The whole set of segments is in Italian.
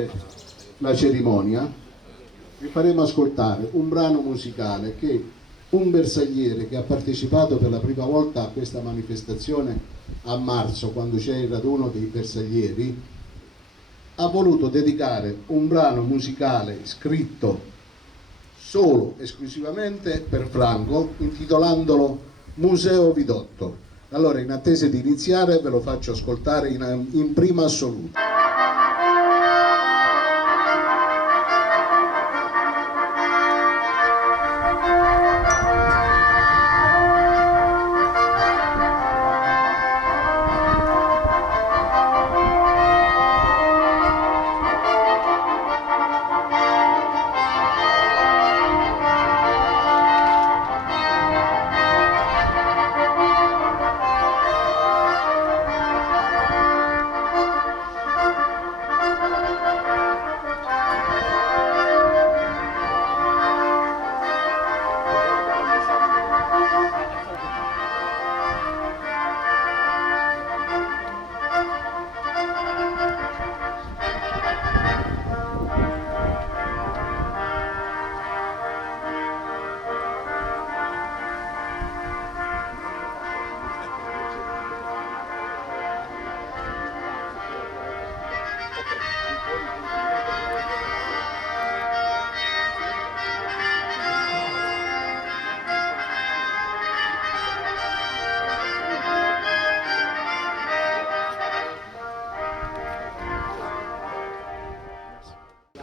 iniziare la cerimonia vi faremo ascoltare un brano musicale che un bersagliere che ha partecipato per la prima volta a questa manifestazione a marzo, quando c'è il raduno dei bersaglieri, ha voluto dedicare un brano musicale scritto solo, esclusivamente per Franco, intitolandolo Museo Vidotto. Allora, in attesa di iniziare, ve lo faccio ascoltare in prima assoluta.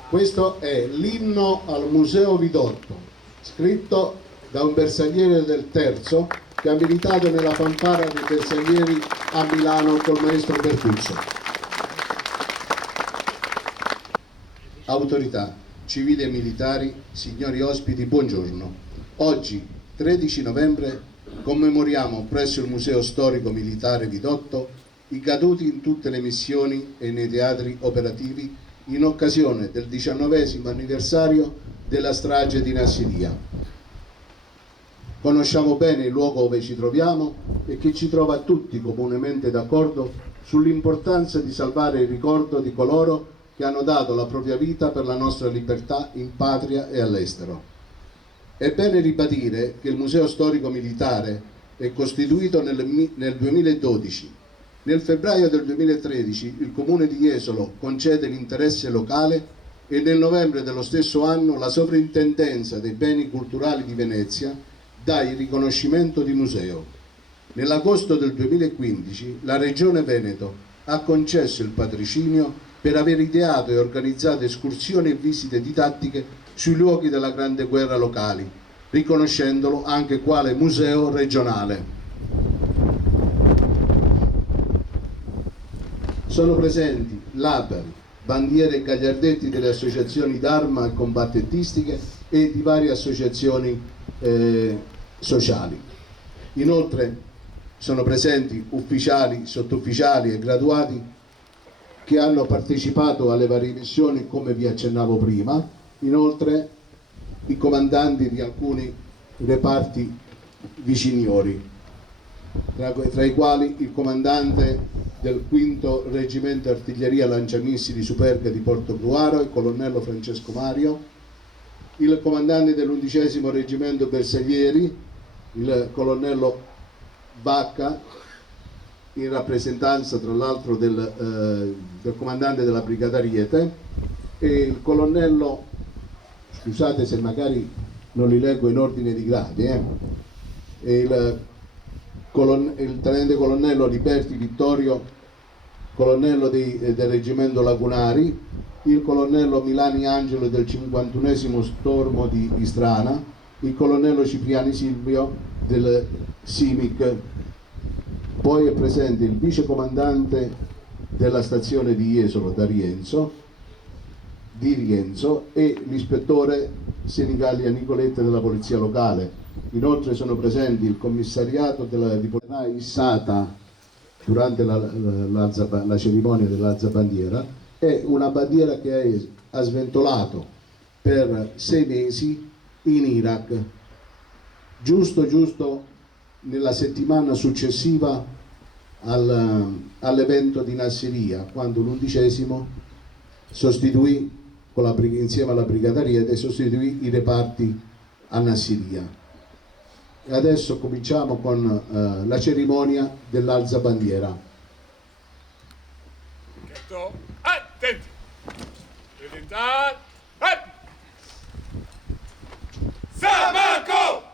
Questo è l'inno al Museo Vidotto, scritto da un bersagliere del Terzo che ha militato nella fanfara dei bersaglieri a Milano col maestro Bertuzzo. Autorità, civili e militari, signori ospiti, buongiorno. Oggi, 13 novembre, commemoriamo presso il Museo Storico Militare Vidotto i caduti in tutte le missioni e nei teatri operativi in occasione del 19° anniversario della strage di Nassiriya. Conosciamo bene il luogo dove ci troviamo e che ci trova tutti comunemente d'accordo sull'importanza di salvare il ricordo di coloro che hanno dato la propria vita per la nostra libertà in patria e all'estero. È bene ribadire che il Museo Storico Militare è costituito nel 2012. Nel febbraio del 2013 il Comune di Jesolo concede l'interesse locale e nel novembre dello stesso anno la Sovrintendenza dei Beni Culturali di Venezia dà il riconoscimento di museo. Nell'agosto del 2015 la Regione Veneto ha concesso il patrocinio per aver ideato e organizzato escursioni e visite didattiche sui luoghi della Grande Guerra locali, riconoscendolo anche quale museo regionale. Sono presenti laberi, bandiere e gagliardetti delle associazioni d'arma e combattentistiche e di varie associazioni sociali. Inoltre sono presenti ufficiali, sottufficiali e graduati che hanno partecipato alle varie missioni, come vi accennavo prima. Inoltre i comandanti di alcuni reparti viciniori, tra i quali il comandante del 5° Reggimento Artiglieria Lanciamissili Superga di Portogruaro, il colonnello Francesco Mario, il comandante dell'11° Reggimento Bersaglieri, il colonnello Vacca, in rappresentanza tra l'altro del comandante della Brigata Ariete, e il colonnello, scusate se magari non li leggo in ordine di gradi, e il tenente colonnello Liberti Vittorio, colonnello del reggimento Lagunari, il colonnello Milani Angelo del 51° Stormo di Istrana, il colonnello Cipriani Silvio del Simic. Poi è presente il vicecomandante della stazione di Jesolo di Rienzo e l'ispettore Senigallia Nicoletta della polizia locale. Inoltre sono presenti il commissariato di polizia issata durante la cerimonia dell'alzabandiera, è una bandiera che ha sventolato per 6 mesi in Iraq, giusto nella settimana successiva all'evento di Nassiriya, quando l'11° sostituì insieme alla Brigata Ariete, sostituì i reparti a Nassiria. E adesso cominciamo con la cerimonia dell'alza bandiera. Attenti! Presentare! Samacco!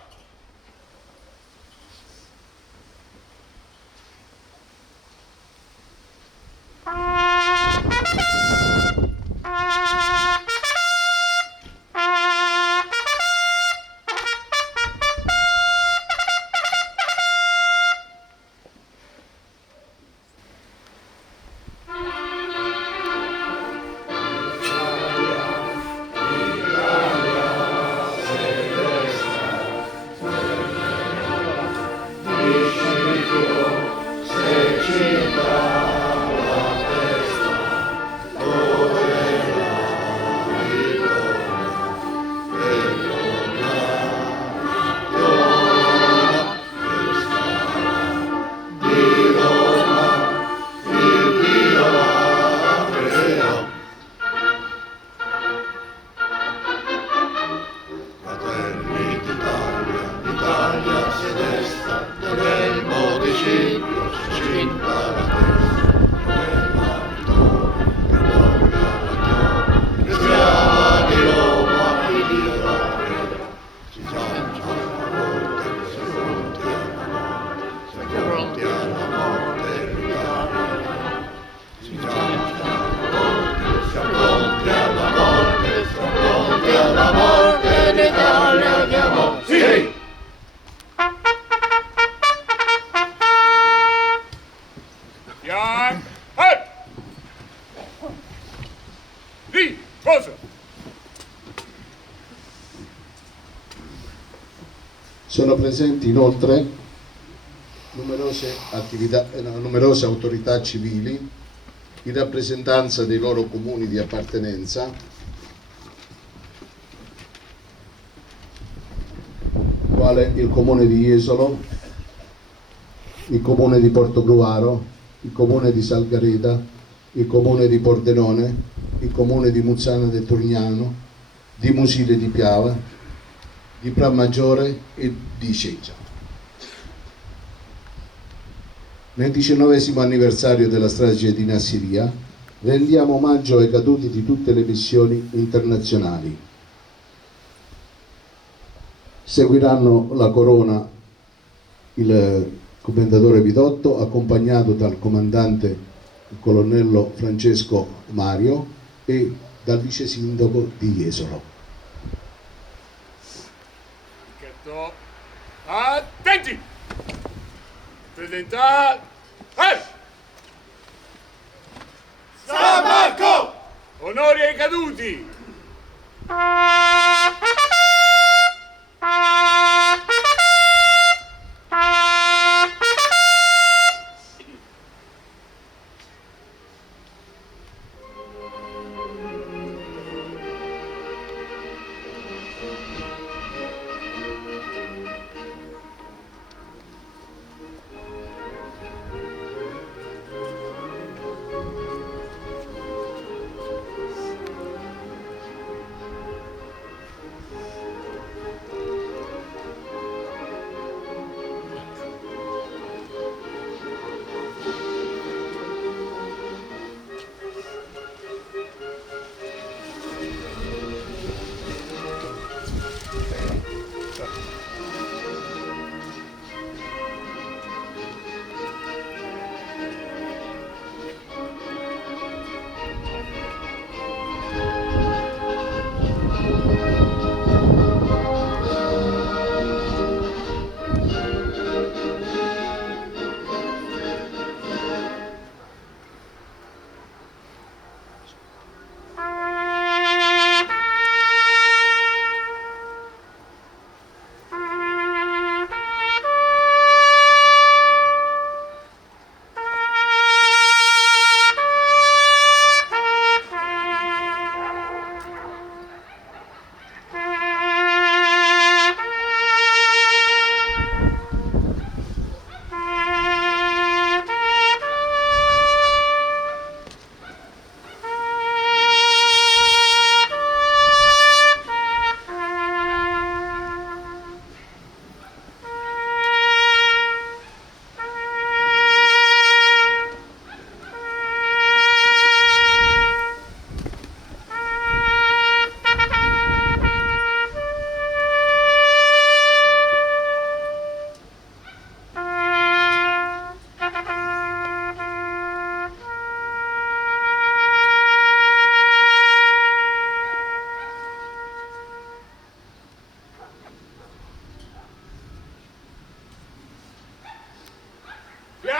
Sono presenti inoltre numerose autorità civili in rappresentanza dei loro comuni di appartenenza, quale il comune di Jesolo, il comune di Portogruaro, il comune di Salgareta, il comune di Pordenone, il comune di Muzzana del Turgnano, di Musile di Piava, di Prammaggiore e di Ceggia. Nel 19° anniversario della strage di Nassiria rendiamo omaggio ai caduti di tutte le missioni internazionali. Seguiranno la corona il commendatore Vidotto, accompagnato dal comandante il colonnello Francesco Mario e dal vice sindaco di Jesolo. Attenti! Presentare! Samacco! Onori ai caduti!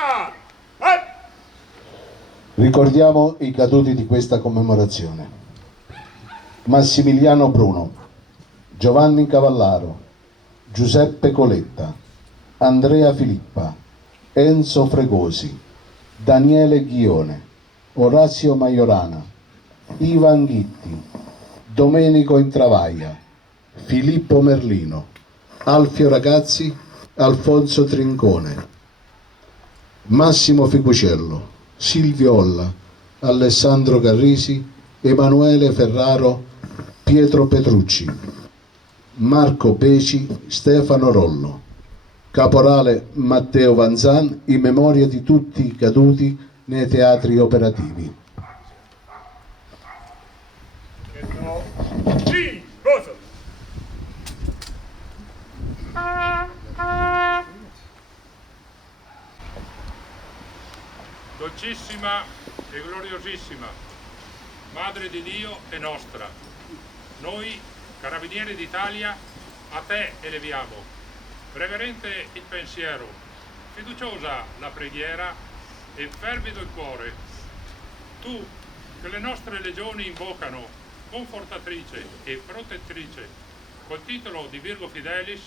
Militare! Ricordiamo i caduti di questa commemorazione: Massimiliano Bruno, Giovanni Cavallaro, Giuseppe Coletta, Andrea Filippa, Enzo Fregosi, Daniele Ghione, Orazio Maiorana, Ivan Ghitti, Domenico Intravaglia, Filippo Merlino, Alfio Ragazzi, Alfonso Trincone, Massimo Ficucello, Silvio Olla, Alessandro Carrisi, Emanuele Ferraro, Pietro Petrucci, Marco Peci, Stefano Rollo, Caporale Matteo Vanzan, in memoria di tutti i caduti nei teatri operativi. Sì, cosa? Dolcissima e gloriosissima Madre di Dio e nostra, noi Carabinieri d'Italia a te eleviamo, reverente il pensiero, fiduciosa la preghiera e fervido il cuore. Tu che le nostre legioni invocano, confortatrice e protettrice, col titolo di Virgo Fidelis,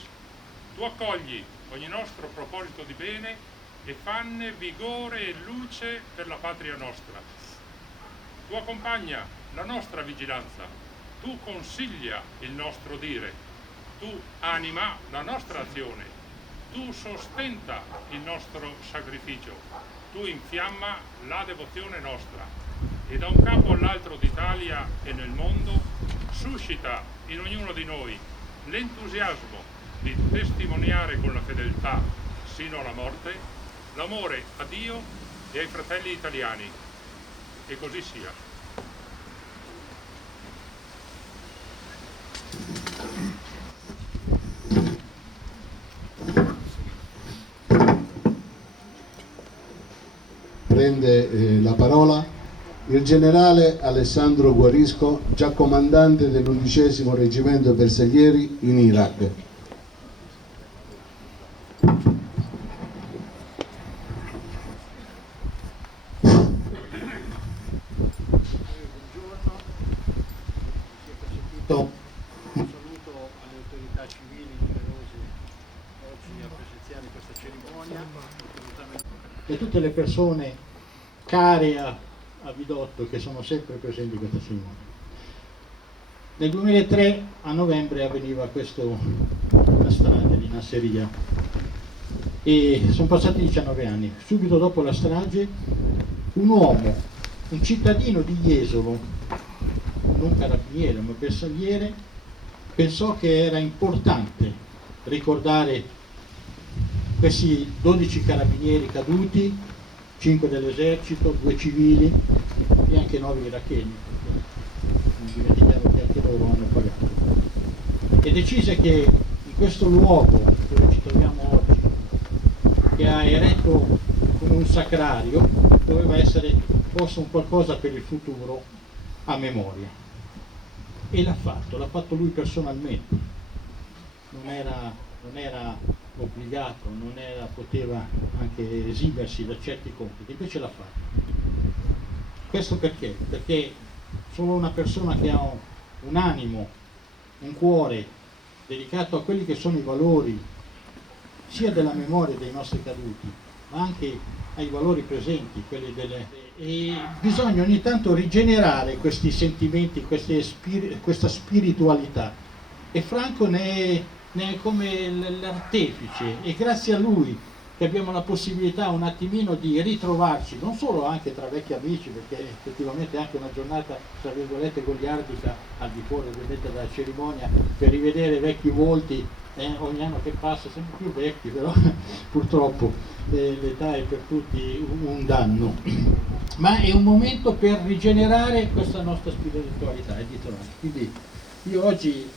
tu accogli ogni nostro proposito di bene e fanne vigore e luce per la patria nostra. Tu accompagna la nostra vigilanza, tu consiglia il nostro dire, tu anima la nostra azione, tu sostenta il nostro sacrificio, tu infiamma la devozione nostra e da un capo all'altro d'Italia e nel mondo suscita in ognuno di noi l'entusiasmo di testimoniare con la fedeltà sino alla morte l'amore a Dio e ai fratelli italiani. E così sia. Prende la parola il generale Alessandro Guarisco, già comandante dell'11° Reggimento Bersaglieri in Iraq. Un saluto alle autorità civili numerose oggi a presenziare questa cerimonia e a tutte le persone care a Vidotto che sono sempre presenti in questa cerimonia. Nel 2003 a novembre avveniva la strage di Nasseria e sono passati 19 anni. Subito dopo la strage un uomo, un cittadino di Jesolo, non carabiniere ma bersagliere, pensò che era importante ricordare questi 12 carabinieri caduti, 5 dell'esercito, 2 civili e anche 9 iracheni, non dimentichiamo che anche loro hanno pagato. E decise che in questo luogo dove ci troviamo oggi, che ha eretto come un sacrario, doveva essere posto un qualcosa per il futuro a memoria. E l'ha fatto lui personalmente, non era obbligato, poteva anche esimersi da certi compiti, invece l'ha fatto. Questo perché? Perché solo una persona che ha un animo, un cuore dedicato a quelli che sono i valori sia della memoria dei nostri caduti, ma anche ai valori presenti, quelli e bisogna ogni tanto rigenerare questi sentimenti, questa spiritualità, e Franco ne è come l'artefice, e grazie a lui che abbiamo la possibilità un attimino di ritrovarci, non solo anche tra vecchi amici, perché effettivamente è anche una giornata tra virgolette goliardica al di fuori ovviamente della cerimonia, per rivedere vecchi volti. Ogni anno che passa sempre più vecchi, però purtroppo l'età è per tutti un danno, ma è un momento per rigenerare questa nostra spiritualità e di tornare. Quindi io oggi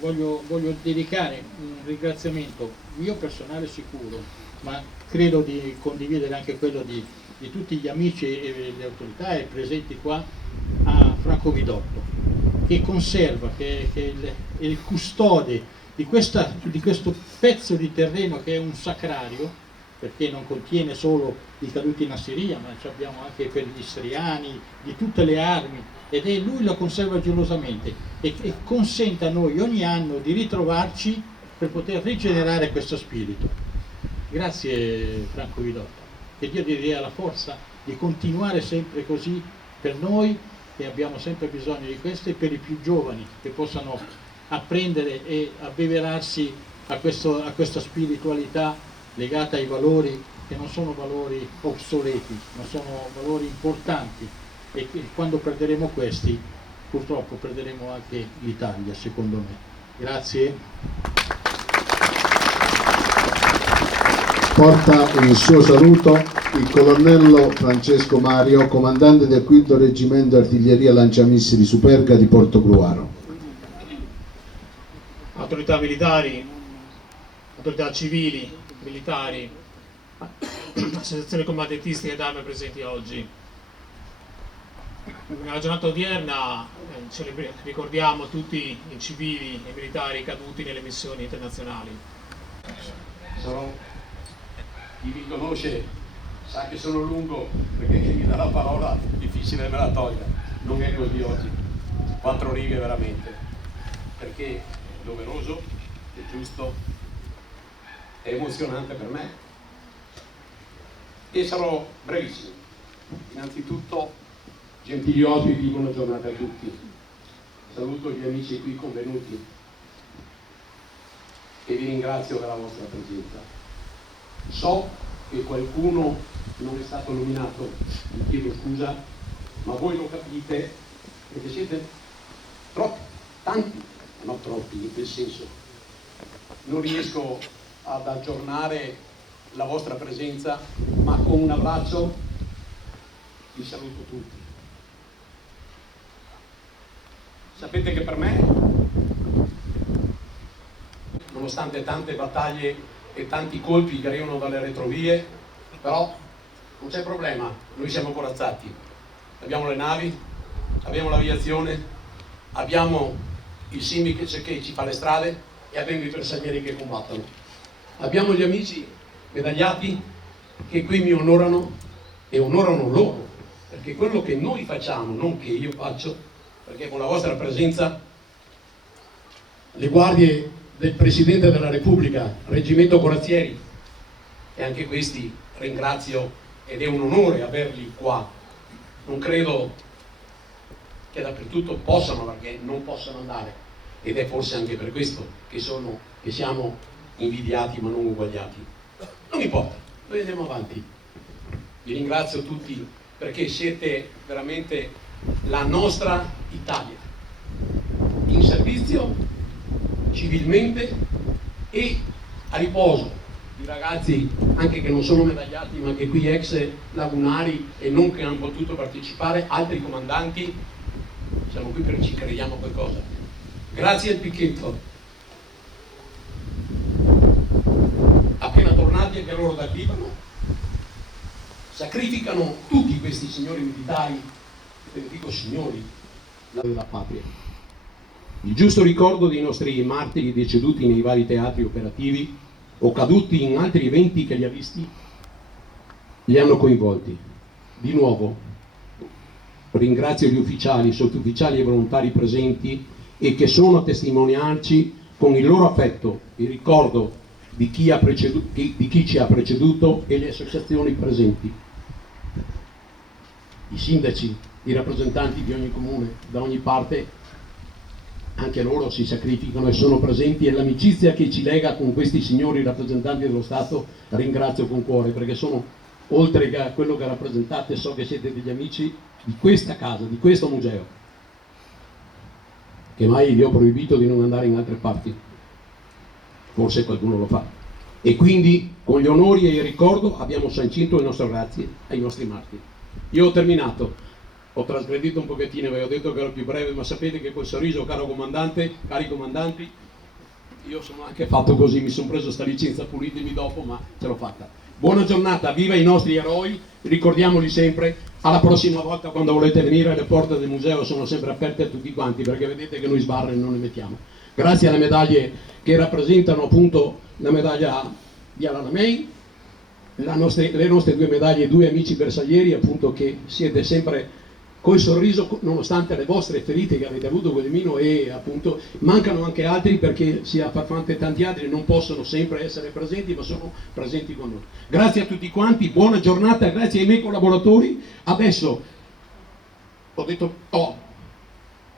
voglio dedicare un ringraziamento mio personale sicuro, ma credo di condividere anche quello di tutti gli amici e le autorità presenti qua, a Franco Vidotto, che conserva, che è il custode di questo pezzo di terreno che è un sacrario, perché non contiene solo i caduti in Assiria, ma abbiamo anche per gli istriani, di tutte le armi, ed è lui lo conserva gelosamente e consente a noi ogni anno di ritrovarci per poter rigenerare questo spirito. Grazie Franco Vidotta, che Dio ti dia la forza di continuare sempre così per noi che abbiamo sempre bisogno di questo e per i più giovani che possano apprendere e abbeverarsi a questa spiritualità legata ai valori che non sono valori obsoleti, ma sono valori importanti, e che quando perderemo questi purtroppo perderemo anche l'Italia, secondo me. Grazie. Porta il suo saluto il colonnello Francesco Mario, comandante del 5° Reggimento Artiglieria Lanciamissili Superga di Portogruaro. Autorità militari, autorità civili, militari, associazioni combattentistiche e d'arma presenti oggi. Nella giornata odierna ricordiamo tutti i civili e i militari caduti nelle missioni internazionali. Chi mi conosce sa che sono lungo, perché chi mi dà la parola difficile me la toglie. Non è così oggi, 4 righe veramente, perché è doveroso, è giusto, è emozionante per me e sarò brevissimo. Innanzitutto, gentili ospiti, buona giornata a tutti. Saluto gli amici qui convenuti e vi ringrazio per la vostra presenza. So che qualcuno non è stato nominato, vi chiedo scusa, ma voi lo capite perché siete troppi, tanti, non troppi, nel senso, non riesco ad aggiornare la vostra presenza, ma con un abbraccio vi saluto tutti. Sapete che per me, nonostante tante battaglie e tanti colpi che arrivano dalle retrovie, però non c'è problema, noi siamo corazzati, abbiamo le navi, abbiamo l'aviazione, abbiamo il SIMI che ci fa le strade e abbiamo i bersaglieri che combattono. Abbiamo gli amici medagliati che qui mi onorano e onorano loro, perché quello che noi facciamo, non che io faccio, perché con la vostra presenza le guardie del Presidente della Repubblica, Reggimento Corazzieri, e anche questi ringrazio ed è un onore averli qua. Non credo che dappertutto possano, perché non possono andare, ed è forse anche per questo che siamo invidiati ma non uguagliati. Non importa, noi andiamo avanti. Vi ringrazio tutti perché siete veramente la nostra Italia, in servizio civilmente e a riposo. I ragazzi anche che non sono medagliati ma che qui ex lagunari e non che hanno potuto partecipare, altri comandanti, siamo qui perché ci crediamo qualcosa. Grazie al picchetto. Appena tornati anche loro dal Libano, sacrificano tutti questi signori militari, ve ne dico signori, della patria. Il giusto ricordo dei nostri martiri deceduti nei vari teatri operativi o caduti in altri eventi che li ha visti, li hanno coinvolti. Di nuovo ringrazio gli ufficiali, sottufficiali e volontari presenti e che sono a testimoniarci con il loro affetto il ricordo di chi ci ha preceduto e le associazioni presenti. I sindaci, i rappresentanti di ogni comune, da ogni parte, anche loro si sacrificano e sono presenti, e l'amicizia che ci lega con questi signori rappresentanti dello Stato ringrazio con cuore, perché sono, oltre che a quello che rappresentate, so che siete degli amici di questa casa, di questo museo, che mai vi ho proibito di non andare in altre parti, forse qualcuno lo fa, e quindi con gli onori e il ricordo abbiamo sancito il nostro grazie ai nostri martiri. Io ho terminato. Ho trasgredito un pochettino, avevo detto che ero più breve, ma sapete che col sorriso, caro comandante, cari comandanti, io sono anche fatto così, mi sono preso sta licenza, pulitemi dopo, ma ce l'ho fatta. Buona giornata, viva i nostri eroi, ricordiamoli sempre, alla prossima volta quando volete venire, le porte del museo sono sempre aperte a tutti quanti, perché vedete che noi sbarre non ne mettiamo. Grazie alle medaglie che rappresentano appunto la medaglia di Al Alamein, le nostre 2 medaglie, 2 amici bersaglieri, appunto, che siete sempre col sorriso nonostante le vostre ferite che avete avuto, Guglielmino, e appunto mancano anche altri, perché sia Farfante e tanti altri non possono sempre essere presenti, ma sono presenti con noi. Grazie a tutti quanti, buona giornata, grazie ai miei collaboratori. Adesso ho detto,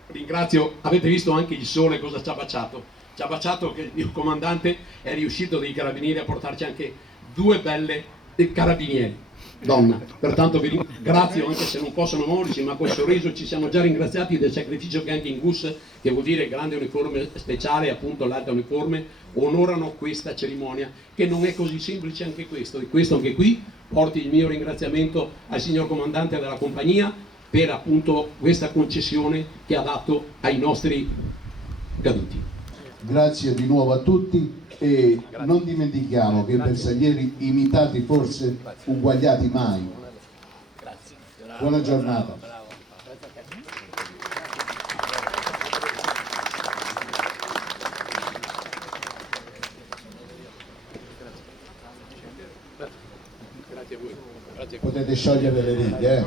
ringrazio, avete visto anche il sole cosa ci ha baciato che il mio comandante è riuscito dei carabinieri a portarci anche 2 belle carabinieri donna, pertanto vi ringrazio, anche se non possono muoversi, ma col sorriso ci siamo già ringraziati del sacrificio che anche in GUS, che vuol dire grande uniforme speciale, appunto l'alta uniforme, onorano questa cerimonia, che non è così semplice anche questo, e questo anche qui porti il mio ringraziamento al signor comandante della compagnia per appunto questa concessione che ha dato ai nostri caduti. Grazie di nuovo a tutti e non dimentichiamo che i bersaglieri imitati forse, uguagliati mai. Buona giornata. Grazie a voi. Grazie. Potete sciogliere le righe, eh?